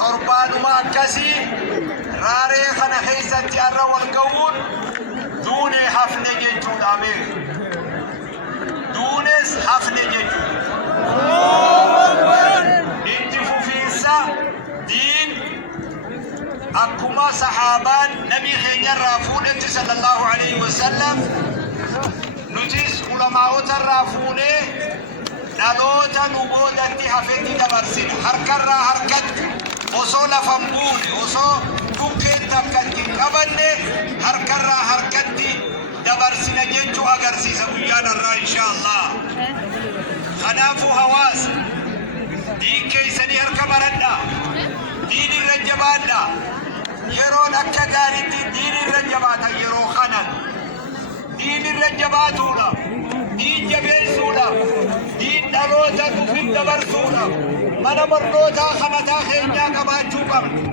torbaanuma akkasii raaree kana keessatti har'a wal ga'uun duunee hafne jechuudha. Duunes hafne jechuudha. Itti fufiinsa diin akkuma sahaabaan nabii keenyarraa fuudhetti sallallahu alaihi wasallam nutis ulamaa'ota irraa fuudhee dhaloota nu boodatti hafetti dabarsina. Harkarraa harkatti osoo lafan buune osoo bukkeen takkatti qabanne harkarraa harkatti dabarsina jechuu agarsiisa guyyaan irraa inshaallah. Kanaafuu hawaasa diin keessanii harka maradhaa, diin irra jabaadhaa. Yeroon akka gaariitti diin irra jabaata. Yeroo kanan diin irra jabaatuudhaaf, diin jabeessuudhaaf, diin dhaloota dhufin dabarsuudhaaf mana barnootaa kamataa keenyaa qabaachuu qabna.